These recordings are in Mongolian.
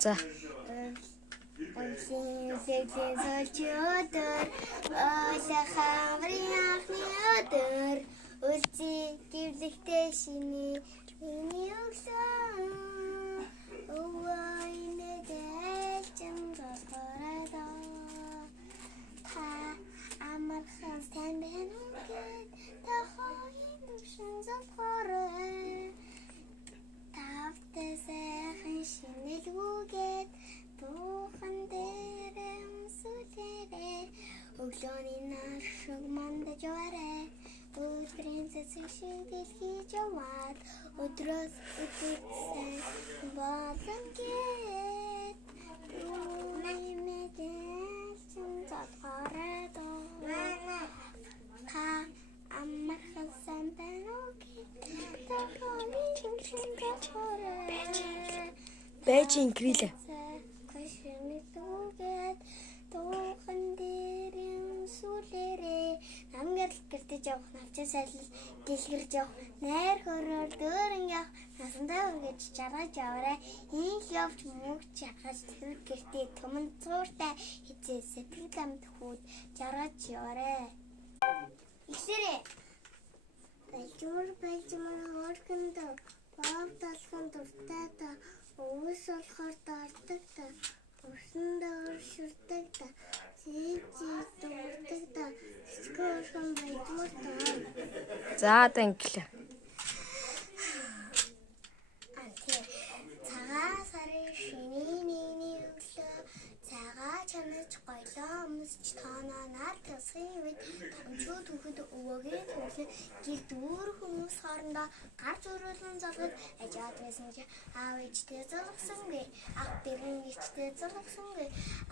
За. Гівлэгтэй шиний миний өглөө өвөө инээдэл чам болохоор та амархан сайн байна уу гэд та хоёрын төвшин зовхорой тавтай сайхан шинэлгүүгээд дуухан дээрээ өмсүүлээрээ өглөөний нар шиг мандаж орой өдрийн цэцэг шиг дэлхийж яваад өдрөөс өдөр сайн болон гээд наймэдэл чин зовхорой та амархан сайн байна уу гэд та хоёрын төвшин зовхорой Бэжин грилээ. Дуухан дээрэн сүлэрээ намгэр гэртэж явах навчаас айлал дэлгэрж явах найр хөрөөр дөөрөн явах насандаа үргэж жаргаж яваарай ийм явж мөнгө чахаж тэр гэртээ төмөн цууртай хизээ сэтгэл амт хүүд жаргаж яваарай ихсэрээ Бэлжмэр хөргөнд баав талхан дуртай та өвс болохоор дарддаг та урсандаа өршөрдөг та дурдаг та скорхон байдмар та За одоо инглээ. цагаан сарын шиний миний өглөө цагаа чанаж гоёлоо өмсч тооноо нар тасгийн үед томчуу түүхэд өвөөгийн төглөө гэр дүүр хүмүүс хоорондоо гар зөрүүлэн залгаж ажаад байсан гэж аав ээжтэй залгасангүй ах бэрэн ээжтэй залгасангүй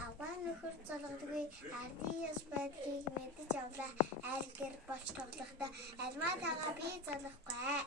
аваа нөхөр залгадаггүй ардын яс байдгийг мэдэж авлаа аль гэр болж тоглохдоо альмаа тагаа би залгахгүй